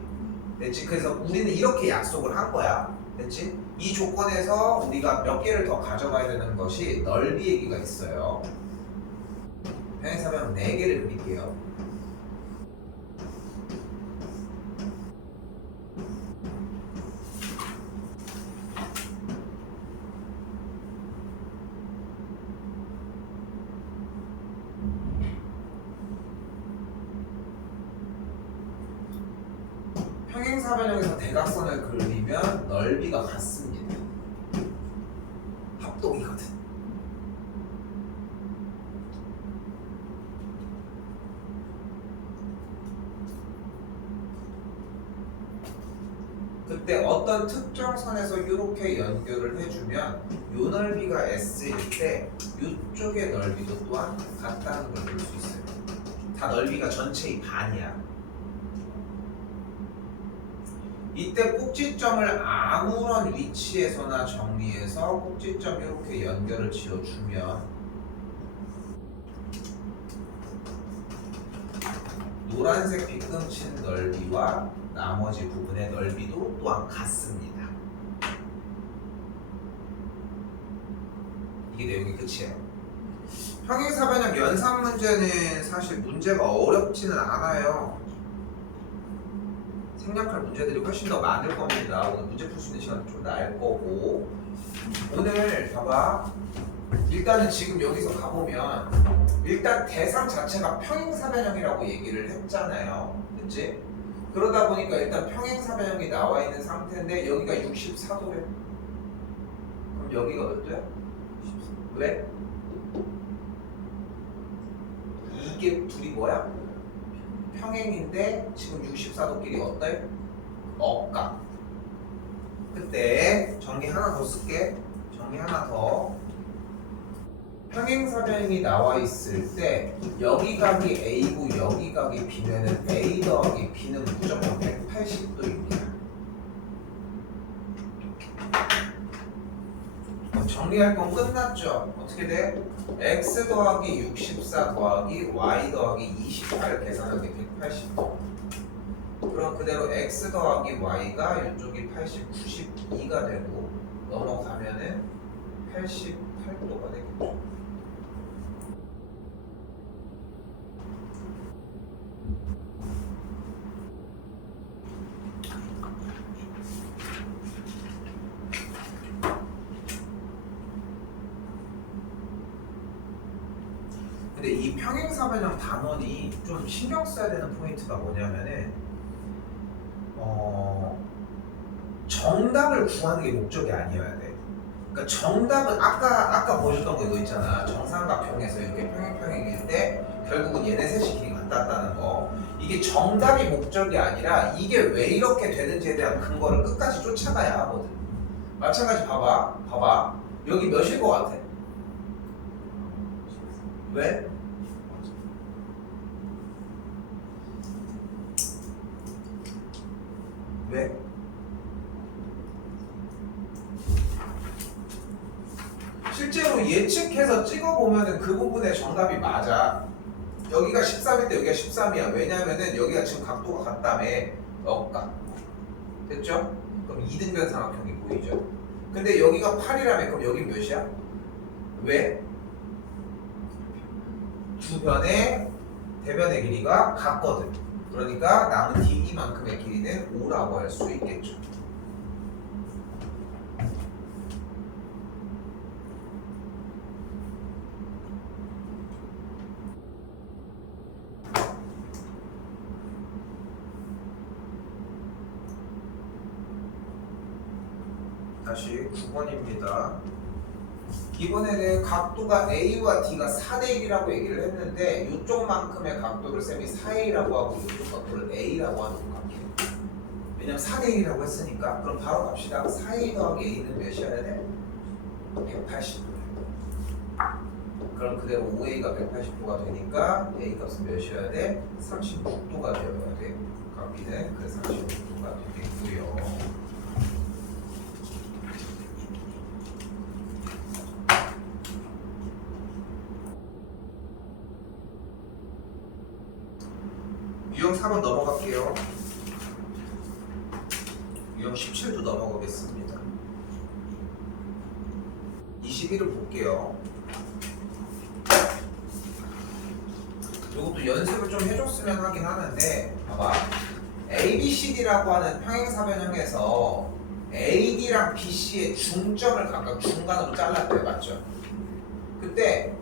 됐지? 그래서 우리는 이렇게 약속을 한 거야. 됐지? 이 조건에서 우리가 몇 개를 더 가져가야 되는 것이 넓이 얘기가 있어요. 평행사변 4개를 그릴게요. 평행사변형에서 대각선을 그리면 넓이가 같습니다. 합동이거든. 그때 어떤 특정 선에서 이렇게 연결을 해주면 요 넓이가 S일 때 이쪽의 넓이도 또한 같다는 걸 볼 수 있어요. 다 넓이가 전체의 반이야. 이때 꼭지점을 아무런 위치에서나 정리해서 꼭지점 이렇게 연결을 지어주면 노란색 빗금친 넓이와 나머지 부분의 넓이도 또한 같습니다. 이게 내용이 끝이에요. 평행사변형 연산 문제는 사실 문제가 어렵지는 않아요. 생략할 문제들이 훨씬 더 많을 겁니다. 오늘 문제 풀 수 있는 시간은 좀 날 거고, 오늘 봐봐. 일단은 지금 여기서 가보면 일단 대상 자체가 평행사변형이라고 얘기를 했잖아요. 그치? 그러다 보니까 일단 평행사변형이 나와 있는 상태인데 여기가 64도래. 그럼 여기가 몇 도야? 왜? 이게 둘이 뭐야? 평행인데 지금 64도끼리 어때? 억각. 그때 정리 하나 더 쓸게. 정리 하나 더. 평행사변형이 나와 있을 때 여기 각이 A고 여기 각이 B면은 A 더하기 B는 무조건 180도입니다. 정리할 건 끝났죠? 어떻게 돼? X 더하기 64 더하기 Y 더하기 28 계산한 게 180도. 그럼 그대로 X 더하기 Y가 이쪽이 80, 92가 되고 넘어가면은 88도가 되겠죠. 근데 이 평행사변형 단원이 좀 신경 써야 되는 포인트가 뭐냐면은 정답을 구하는 게 목적이 아니어야 돼. 그러니까 정답은 아까 보여줬던 거 이거 있잖아. 정삼각형에서 이렇게 평행평행일 때 결국은 얘네 셋이 길이 같다는 거. 이게 정답이 목적이 아니라 이게 왜 이렇게 되는지에 대한 근거를 끝까지 쫓아가야 하거든. 마찬가지 봐봐. 여기 몇일 것 같아? 왜? 왜? 실제로 예측해서 찍어보면은 그 부분의 정답이 맞아. 여기가 13일 때 여기가 13이야. 왜냐면은 여기가 지금 각도가 같다며. 억각. 됐죠? 그럼 이등변 삼각형이 보이죠? 근데 여기가 8이라며. 그럼 여긴 몇이야? 왜? 두 변의 대변의 길이가 같거든. 그러니까 남은 DE만큼의 길이는 5라고 할 수 있겠죠. 다시 9번입니다. 이번에는 각도가 A와 D가 4대 1이라고 얘기를 했는데 이쪽만큼의 각도를 쌤이 4A라고 하고 이쪽 각도를 A라고 하는 것 같아요. 왜냐면 4대 1이라고 했으니까. 그럼 바로 갑시다. 4A 더하기 A는 몇이어야 돼? 180도. 그럼 그대로 5A가 180도가 되니까 A 값은 몇이어야 돼? 36도가 되어야 돼. 값비는 그 36도가 되겠고요. 유형 4번 넘어갈게요. 유형 17도 넘어가겠습니다. 21을 볼게요. 이것도 연습을 좀 해줬으면 하긴 하는데 봐봐. ABCD라고 하는 평행사변형에서 AD랑 BC의 중점을 각각 중간으로 잘랐대요. 맞죠? 그때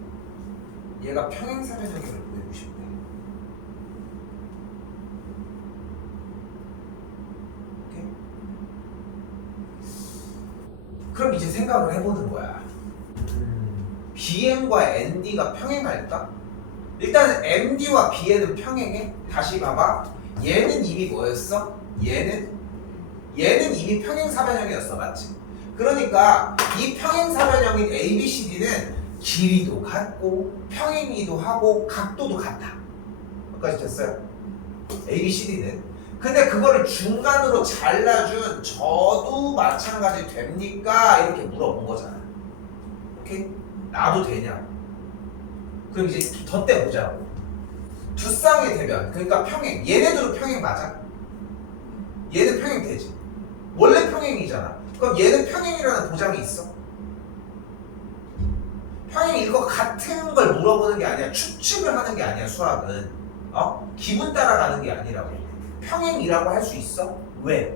얘가 평행사변형임을 보이고 싶대. 그럼 이제 생각을 해보는 거야. BN과 ND가 평행할까? 일단 MD와 BN은 평행해. 다시 봐봐. 얘는 이미 뭐였어? 얘는 얘는 이미 평행사변형이었어, 맞지? 그러니까 이 평행사변형인 ABCD는 길이도 같고 평행이기도 하고 각도도 같아. 여기까지 됐어요? ABCD는. 근데 그거를 중간으로 잘라준 저도 마찬가지 됩니까? 이렇게 물어본 거잖아. 오케이? 나도 되냐? 그럼 이제 덧대 보자고. 두 쌍의 대변, 그러니까 평행. 얘네들은 평행 맞아? 얘는 평행 되지. 원래 평행이잖아. 그럼 얘는 평행이라는 보장이 있어? 평행일 것 같은 걸 물어보는 게 아니야. 추측을 하는 게 아니야, 수학은. 기분 따라가는 게 아니라고. 평행이라고 할 수 있어? 왜?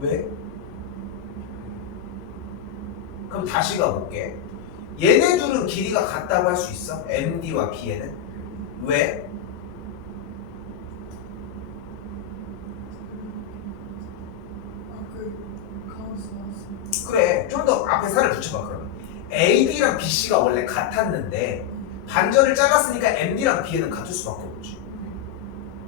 왜? 그럼 다시 가볼게. 얘네 둘은 길이가 같다고 할 수 있어? MD와 B에는? 왜? 가운데 나왔어. 그래, 좀 더 앞에 살을 붙여봐. 그러면 AD랑 BC가 원래 같았는데 반절을 잘랐으니까 MD랑 B에는 같을 수밖에 없지.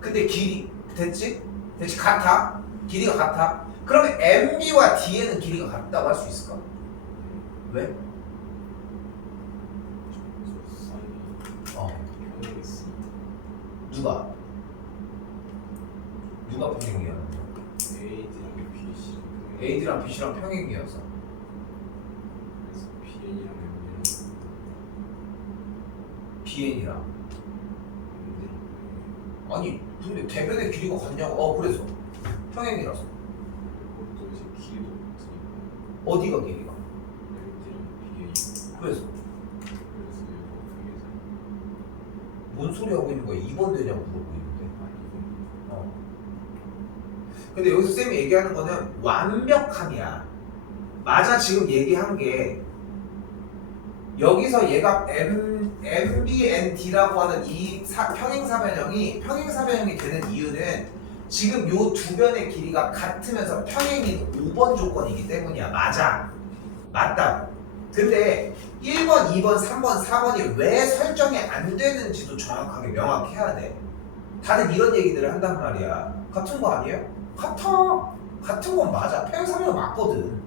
근데 길이 됐지? 됐지? 같아? 길이가 같아? 그러면 MB와 D에는 길이가 같다고 할 수 있을까? 왜? 누가? 누가 평행이야? AD랑 BC랑 평행이어서. BN이랑. 아니 근데 대변의 길이가 같냐고. 그래서 평행이라서. 어디가 길이가? 그래서 뭔 소리 하고 있는 거야? 2번 되냐고 물어보고 있는데. 근데 여기서 쌤이 얘기하는 거는 완벽함이야. 맞아. 지금 얘기한 게 여기서 얘가 MBND라고 하는 이 평행사변형이 평행사변형이 되는 이유는 지금 요 두 변의 길이가 같으면서 평행인 5번 조건이기 때문이야. 맞아. 맞다. 근데 1번, 2번, 3번, 4번이 왜 설정이 안 되는지도 정확하게 명확해야 돼. 다들 이런 얘기들을 한단 말이야. 같은 거 아니에요? 같아. 같은 건 맞아. 평행사변형 맞거든.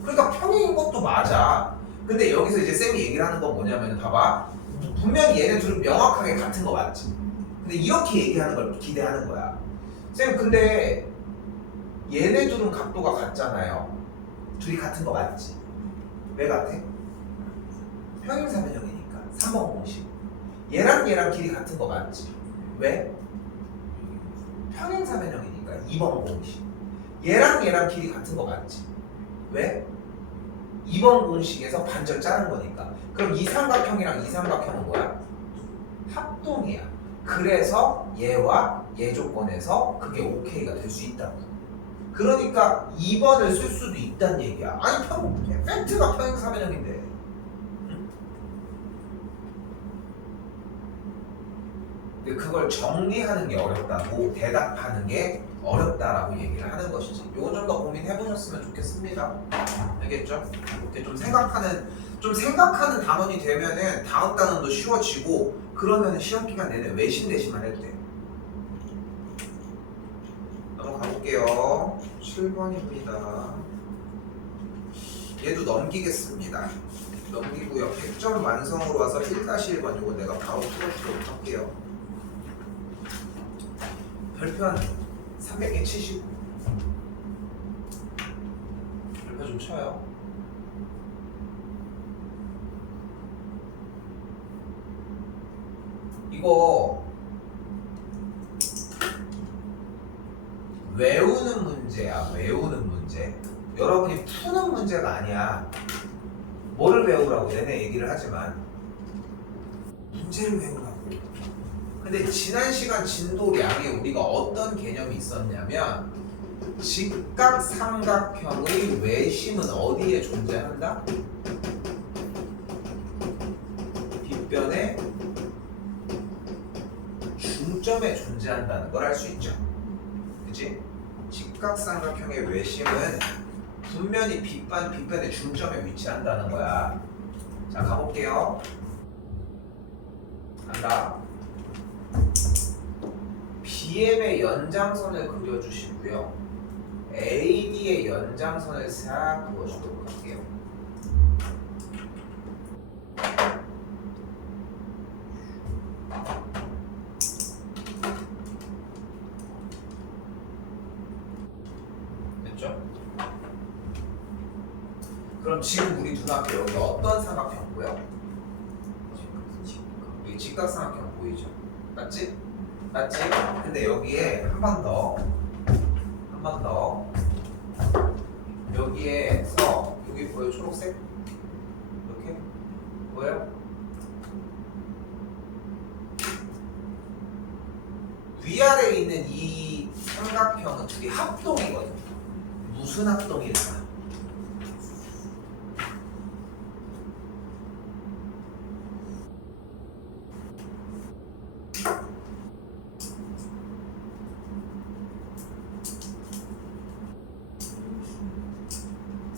그러니까 평행인 것도 맞아. 근데 여기서 이제 쌤이 얘기를 하는 건 뭐냐면 봐봐. 분명히 얘네 둘은 명확하게 같은 거 맞지. 근데 이렇게 얘기하는 걸 기대하는 거야. 쌤 근데 얘네 둘은 각도가 같잖아요. 둘이 같은 거 맞지? 왜 같아? 평행사변형이니까. 3번 공식. 얘랑 길이 같은 거 맞지? 왜? 평행사변형이니까. 2번 공식. 얘랑 길이 같은 거 맞지? 왜? 2번 공식에서 반절 자른 거니까. 그럼 이 삼각형이랑 이 삼각형은 뭐야? 합동이야. 그래서 얘와 얘 조건에서 그게 오케이가 될 수 있다고. 그러니까 2번을 쓸 수도 있다는 얘기야. 아니 팩트가 평행사변형인데. 근데 그걸 정리하는 게 어렵다고, 대답하는 게 어렵다라고 얘기를 하는 것이지. 요건 좀 더 고민해 보셨으면 좋겠습니다. 알겠죠? 이렇게 좀 생각하는 단원이 되면은 다음 단원도 쉬워지고, 그러면 시험 기간 내내 외신 대신만 해도 돼. 넘어가 볼게요. 7번입니다. 얘도 넘기겠습니다. 넘기고요. 100점 완성으로 와서 1-1번 요거 내가 바로 풀어주도록 할게요. 별표 한 300개 치시고 별표 좀 쳐요. 이거 외우는 문제야. 외우는 문제. 여러분이 푸는 문제가 아니야. 뭐를 외우라고 내내 얘기를 하지만 문제를 외우라고. 근데 지난 시간 진도량에 우리가 어떤 개념이 있었냐면 직각삼각형의 외심은 어디에 존재한다? 빗변의 중점에 존재한다는 걸 알 수 있죠. 그치? 직각삼각형의 외심은 분명히 빗변의 중점에 위치한다는 거야. 자, 가볼게요. 간다. DM의 연장선을 그려주시고요. AD의 연장선을 싹 그어주도록 할게요. 됐죠? 그럼 지금 우리 눈앞에 여기 어떤 삼각형 보여? 여기 직각삼각형 보이죠? 맞지? 맞지? 근데 여기에 한 번 더 여기에서 여기 보여? 초록색? 이렇게? 보여? 위아래에 있는 이 삼각형은 둘이 합동이거든. 무슨 합동일까?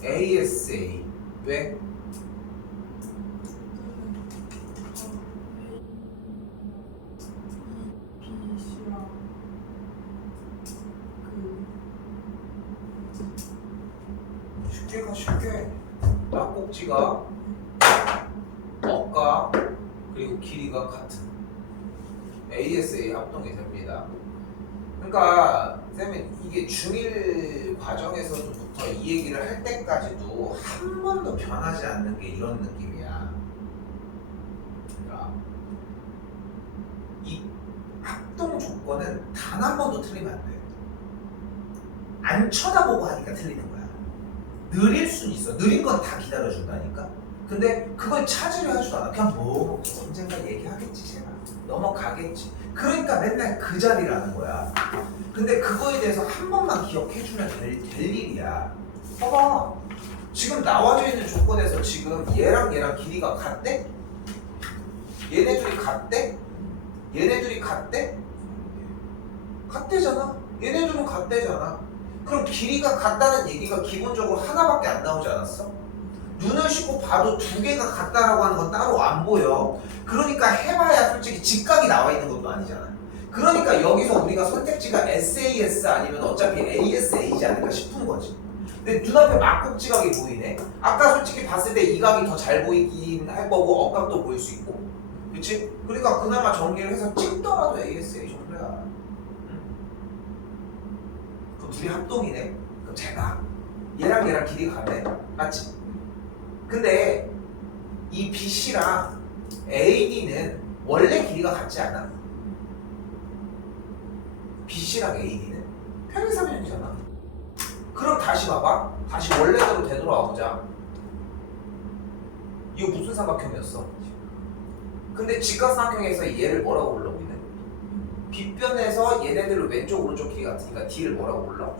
ASA. 왜? B씨랑 쉽게 가 쉽게. 막꼭지가 어가 그리고 길이가 같은 ASA 합동이 됩니다. 그러니까 쌤은 이게 중1 과정에서부터 이 얘기를 할 때까지도 한 번도 변하지 않는 게 이런 느낌이야. 그러니까 이 합동 조건은 단 한 번도 틀리면 안 돼. 안 쳐다보고 하니까 틀리는 거야. 느릴 순 있어. 느린 건 다 기다려준다니까. 근데 그걸 찾으려 하지도 않아. 그냥 뭐 언젠가 얘기하겠지 제가. 넘어가겠지. 그러니까 맨날 그 자리라는 거야. 근데 그거에 대해서 한 번만 기억해주면 될 일이야. 봐봐. 지금 나와져 있는 조건에서 지금 얘랑 얘랑 길이가 같대? 얘네들이 같대? 얘네들이 같대? 같대잖아. 얘네들은 같대잖아. 그럼 길이가 같다는 얘기가 기본적으로 하나밖에 안 나오지 않았어? 눈을 씻고 봐도 두 개가 같다라고 하는 건 따로 안 보여. 그러니까 해봐야 솔직히 직각이 나와 있는 것도 아니잖아. 그러니까 여기서 우리가 선택지가 SAS 아니면 어차피 ASA이지 않을까 싶은 거지. 근데 눈앞에 막국지각이 보이네. 아까 솔직히 봤을 때 이 각이 더 잘 보이긴 할 거고 억각도 보일 수 있고, 그치? 그러니까 그나마 정리를 해서 찍더라도 ASA 정도야. 응? 그럼 둘이 합동이네. 그럼 제가 얘랑 얘랑 길이가 같네. 맞지? 근데 이 BC랑 AD는 원래 길이가 같지 않아? BC랑 AD는 편의삼형이잖아. 그럼 다시 봐봐. 다시 원래대로 되돌아와 보자. 이거 무슨 삼각형이었어? 근데 직각삼각형에서 얘를 뭐라고 불러보이네? 빗변에서 얘네들을 왼쪽 오른쪽 길이 같으니까 D를 뭐라고 불러?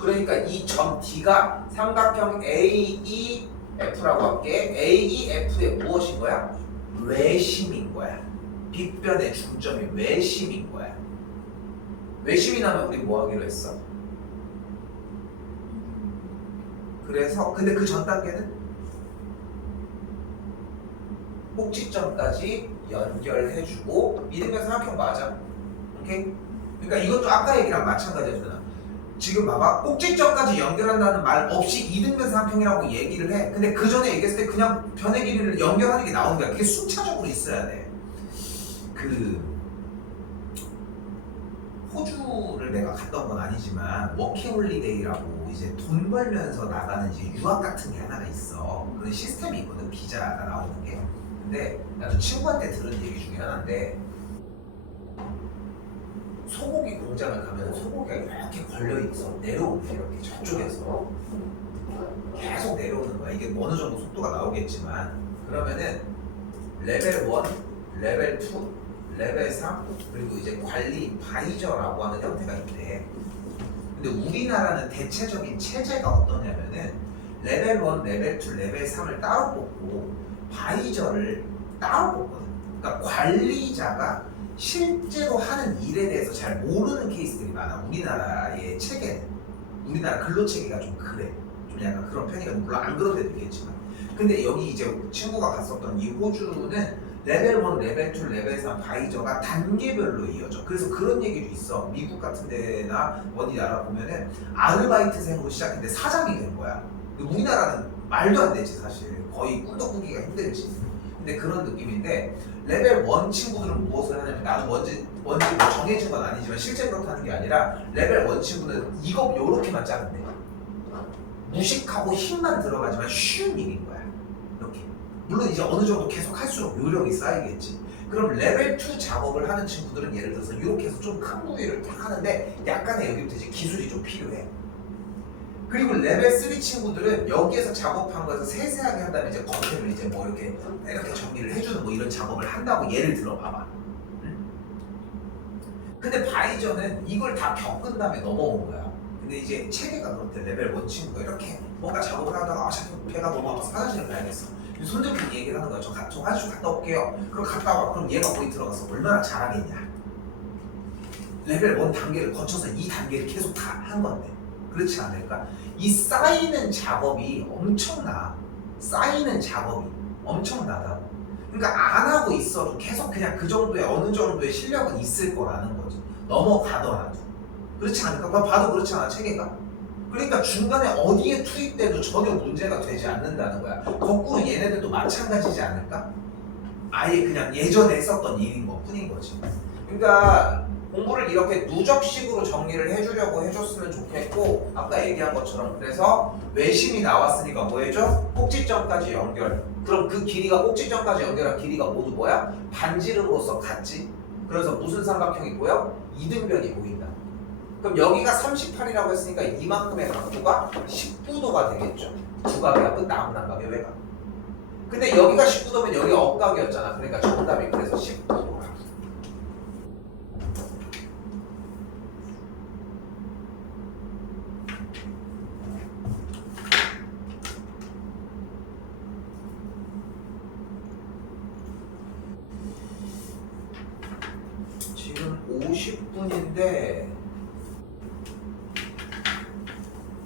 그러니까 이 점 D가 삼각형 AEF라고 할게. AEF의 무엇인 거야? 외심인 거야. 빗변의 중점이 외심인 거야. 외심이 나면 우리 뭐 하기로 했어? 그래서 근데 그 전 단계는 꼭지점까지 연결해주고 이등변 삼각형 맞아. 오케이? 그러니까 이것도 아까 얘기랑 마찬가지잖아. 지금 봐봐. 꼭지점까지 연결한다는 말 없이 이등변 삼각형이라고 얘기를 해. 근데 그 전에 얘기했을 때 그냥 변의 길이를 연결하는 게 나오는 거야. 그게 순차적으로 있어야 돼. 호주를 내가 갔던 건 아니지만 워킹홀리데이라고 이제 돈 벌면서 나가는 이제 유학 같은 게 하나가 있어. 그런 시스템이 있거든. 비자가 나오는 게. 근데 나도 친구한테 들은 얘기 중에 하나인데 소고기 공장을 가면 소고기가 이렇게 걸려있어. 내려오는 이렇게 저쪽에서 계속 내려오는 거야. 이게 어느 정도 속도가 나오겠지만 그러면은 레벨 1, 레벨 2, 레벨 3 그리고 이제 관리 바이저라고 하는 형태가 있대. 근데 우리나라는 대체적인 체제가 어떠냐면은 레벨 1, 레벨 2, 레벨 3을 따로 뽑고 바이저를 따로 뽑거든. 그러니까 관리자가 실제로 하는 일에 대해서 잘 모르는 케이스들이 많아. 우리나라의 체계는. 우리나라 근로 체계가 좀 그래. 좀 약간 그런 편이거든. 물론 안 그런 데도 있겠지만. 근데 여기 이제 친구가 갔었던 이 호주는 레벨 1, 레벨 2, 레벨 3 바이저가 단계별로 이어져. 그래서 그런 얘기도 있어. 미국 같은 데나 어디 나라 보면은 아르바이트생으로 시작했는데 사장이 된 거야. 우리나라는 말도 안 되지 사실. 거의 꿈도 꾸기가 힘들지. 근데 그런 느낌인데 레벨 1 친구들은 무엇을 하냐면 나도 뭔지 뭐 정해진 건 아니지만 실제 그렇다는 게 아니라 레벨 1 친구는 이거 요렇게만 짜는데 무식하고 힘만 들어가지만 쉬운 일인 거야. 이렇게. 물론 이제 어느 정도 계속 할수록 요령이 쌓이겠지. 그럼 레벨 2 작업을 하는 친구들은 예를 들어서 이렇게 해서 좀 큰 부위를 딱 하는데 약간의 여기부터 이제 기술이 좀 필요해. 그리고 레벨 3 친구들은 여기에서 작업한 거에서 세세하게 한 다음에 이제 겉에를 이제 뭐 이렇게 정리를 해주는 뭐 이런 작업을 한다고 예를 들어 봐봐. 근데 바이저는 이걸 다 겪은 다음에 넘어온 거야. 근데 이제 체계가 그렇대. 레벨 1 친구가 이렇게 뭔가 작업을 하다가 자꾸 배가 너무 아파서 화장실을 가야겠어. 손 들고 얘기를 하는 거야. 저 화장실 갔다 올게요. 그럼 갔다 와. 그럼 얘가 거기 들어가서 얼마나 잘하겠냐. 레벨 1 단계를 거쳐서 이 단계를 계속 다 한 건데 그렇지 않을까? 이 쌓이는 작업이 엄청나. 쌓이는 작업이 엄청나다고. 그러니까 안 하고 있어도 계속 그냥 그 정도의 어느 정도의 실력은 있을 거라는 거지. 넘어가더라도. 그렇지 않을까? 봐도 그렇지 않아 체계가? 그러니까 중간에 어디에 투입돼도 전혀 문제가 되지 않는다는 거야. 거꾸로 얘네들도 마찬가지지 않을까? 아예 그냥 예전에 했었던 일인 것 뿐인 거지. 그러니까 공부를 이렇게 누적식으로 정리를 해주려고 해줬으면 좋겠고 아까 얘기한 것처럼 그래서 외심이 나왔으니까 뭐 해줘? 꼭지점까지 연결. 그럼 그 길이가 꼭지점까지 연결한 길이가 모두 뭐야? 반지름으로서 같지? 그래서 무슨 삼각형이 보여? 이등변이 보인다. 그럼 여기가 38이라고 했으니까 이만큼의 각도가 19도가 되겠죠. 두각이하고 나무난각의 외곽. 근데 여기가 19도면 여기가 억각이었잖아. 그러니까 정답이 그래서 19도라. 지금 50분인데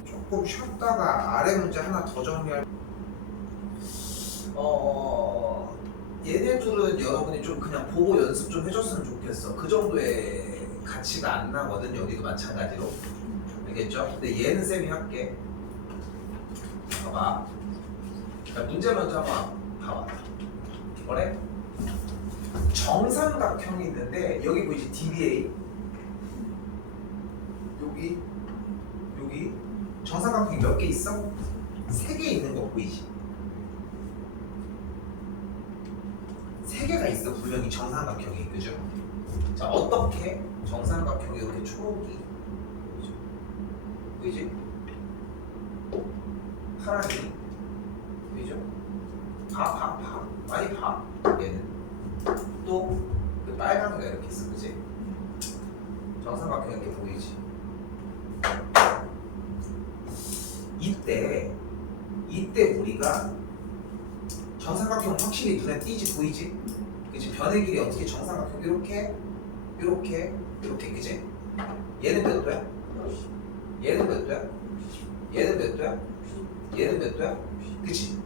조금 쉬었다가 아래 문제 하나 더 정리할. 얘네들은 여러분이 좀 그냥 보고 연습 좀 해줬으면 좋겠어. 그 정도의 가치가 안 나거든. 여기도 마찬가지로. 알겠죠? 근데 얘는 쌤이 할게. 봐봐. 자, 문제 먼저 한번 봐봐. 뭐래? 정삼각형이 있는데 여기 보이지? DBA. 여기 정삼각형이 몇 개 있어? 3개 있는 거 보이지? 3개가 있어. 분명히 정삼각형이. 그죠? 자, 어떻게 정삼각형이 이렇게 초록이 그죠? 보이지? 파란이 그죠? 많이 봐. 얘는 또 그 빨간이가 이렇게 있어. 그지? 정삼각형이 이렇게 보이지? 이때 우리가 정삼각형 확실히 눈에 띄지? 보이지? 그치? 변의 길이 어떻게 정삼각형 이렇게 그치? 얘는 몇 도야? 얘는 몇 도야? 얘는 몇 도야? 얘는 몇 도야? 그치?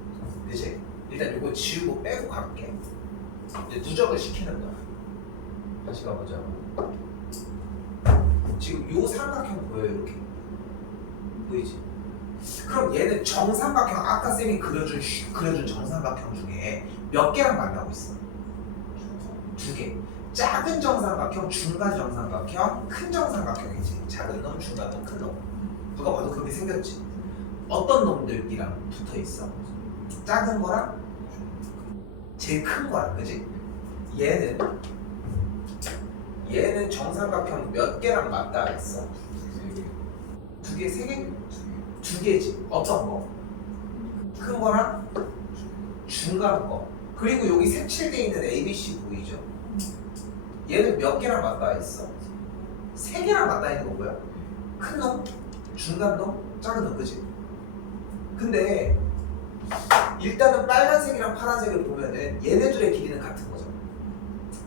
일단 이거 지우고 빼고 갈게. 이제 누적을 시키는 거야. 다시 가보자. 지금 요 삼각형 보여요? 이렇게 보이지? 그럼 얘는 정삼각형 아까 쌤이 그려준 정삼각형 중에 몇 개랑 만나고 있어? 2개. 작은 정삼각형, 중간 정삼각형, 큰 정삼각형이지. 작은 놈, 중간 놈, 큰 놈. 누가 봐도 그렇게 생겼지. 어떤 놈들이랑 붙어 있어? 작은 거랑 제일 큰 거랑, 그지? 얘는 정삼각형 몇 개랑 맞닿아 있어? 2개, 3개? 2개지. 어떤 거? 큰 거랑 중간 거. 그리고 여기 색칠되어 있는 ABC 보이죠? 얘는 몇 개랑 맞닿아 있어? 3개랑 맞닿아 있는 거 뭐야? 큰 놈, 중간 놈, 작은 놈, 그지? 근데 일단은 빨간색이랑 파란색을 보면은 얘네들의 길이는 같은 거잖아.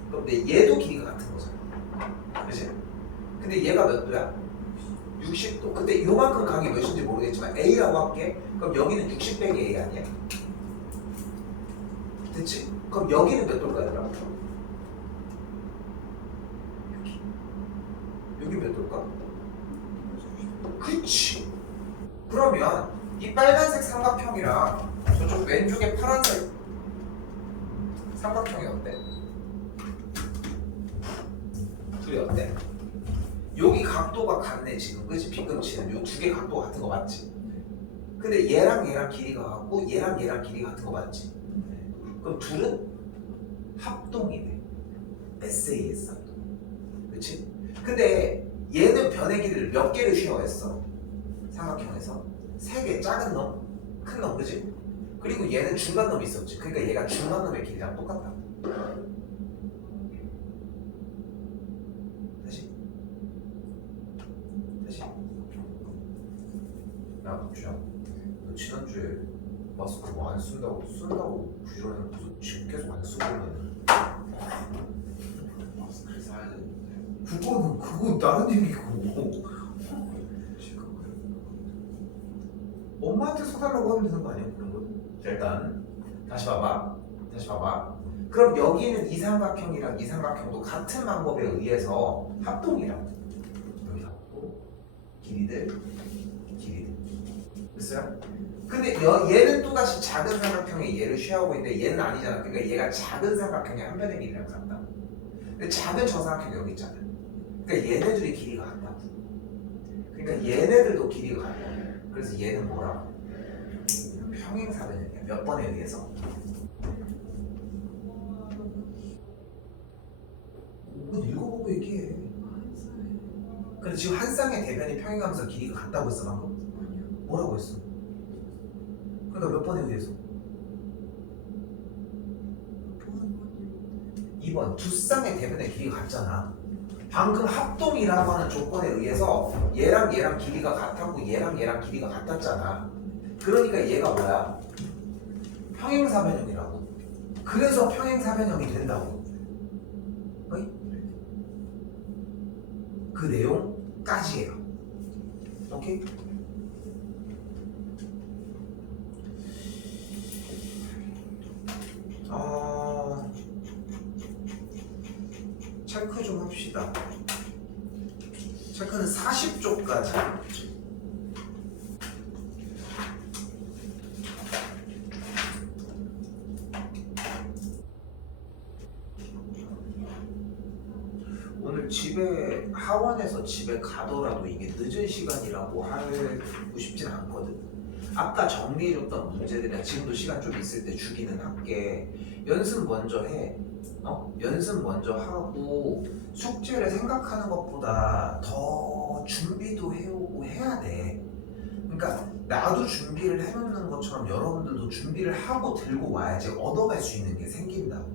근데 얘도 길이가 같은 거잖아. 그지? 근데 얘가 몇 도야? 60도. 근데 요만큼 각이 몇인지 모르겠지만 A라고 할게. 그럼 여기는 60 빼기 A 아니야? 됐지? 그럼 여기는 몇 도일까 얘들아? 여기 몇 도일까? 그치? 그러면 이 빨간색 삼각형이랑 저쪽 왼쪽에 파란색 삼각형이 어때? 둘이 어때? 여기 각도가 같네 지금, 그치? 빗금치는 요 두 개 각도가 같은 거 맞지? 근데 얘랑 얘랑 길이가 같고 얘랑 얘랑 길이가 같은 거 맞지? 그럼 둘은 합동이네. SAS 합동. 그치? 근데 얘는 변의 길이를 몇 개를 쉐어했어? 삼각형에서 3개, 작은 놈, 큰 놈, 그치? 그리고 얘는 중간 놈이 있었지. 그러니까 얘가 중간 놈의 길이랑 똑같다. 다시. 야, 박주야, 너 지난주에 마스크 뭐 안 쓴다고 부지런해서 지금 계속 안 쓰고 있는. 마스크를 사야 되는데. 그건 다른 얘기고. 엄마한테 사달라고 하면 되는 거 아니야? 그런 거. 자, 일단 다시 봐봐. 그럼 여기는 이 삼각형이랑 이 삼각형도 같은 방법에 의해서 합동이라. 여기 합동, 길이들. 됐어요? 근데 얘는 또다시 작은 삼각형에 얘를 쉐어하고 있는데 얘는 아니잖아. 그러니까 얘가 작은 삼각형의 한 변의 길이랑 같다. 근데 작은 저 삼각형이 여기 있잖아. 그러니까 얘네들이 길이가 같다고. 그러니까 얘네들도 길이가 같다. 그래서 얘는 뭐라고? 평행사변형이야. 몇 번에 의해서? 이건 읽어보고 얘기해. 근데 지금 한 쌍의 대변이 평행하면서 길이가 같다고 했어 방금? 뭐라고 했어? 그러니까 몇 번에 의해서? 2번. 두 쌍의 대변의 길이가 같잖아. 방금 합동이라고 하는 조건에 의해서 얘랑 얘랑 길이가 같았고 얘랑 얘랑 길이가 같았잖아. 그러니까 얘가 뭐야? 평행사변형이라고. 그래서 평행사변형이 된다고. 어이? 그 내용까지예요. 오케이? 체크 좀 합시다. 체크는 40쪽까지. 오늘 집에 하원에서 집에 가더라도 이게 늦은 시간이라고 하고 싶진 않거든. 아까 정리해줬던 문제들이랑 지금도 시간 좀 있을 때 주기는 할게. 연습 먼저 해. 연습 먼저 하고 숙제를 생각하는 것보다 더 준비도 해오고 해야 돼. 그러니까 나도 준비를 해놓는 것처럼 여러분들도 준비를 하고 들고 와야지 얻어갈 수 있는 게 생긴다고.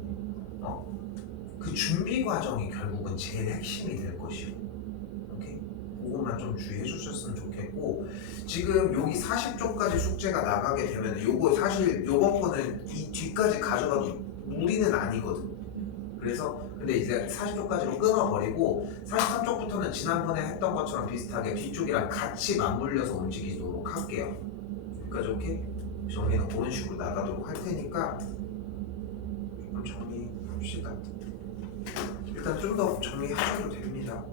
그 준비 과정이 결국은 제일 핵심이 될 것이고. 오케이? 그것만 좀 주의해 주셨으면 좋겠고, 지금 여기 40쪽까지 숙제가 나가게 되면 요거 사실 요번 거는 이 뒤까지 가져가도 무리는 아니거든. 그래서 근데 이제 40쪽까지로 끊어버리고 43쪽부터는 지난번에 했던 것처럼 비슷하게 뒤쪽이랑 같이 맞물려서 움직이도록 할게요. 여기까지 오케이? 정리는 그런 식으로 나가도록 할 테니까 조금 정리합시다. 일단 좀 더 정리하셔도 됩니다.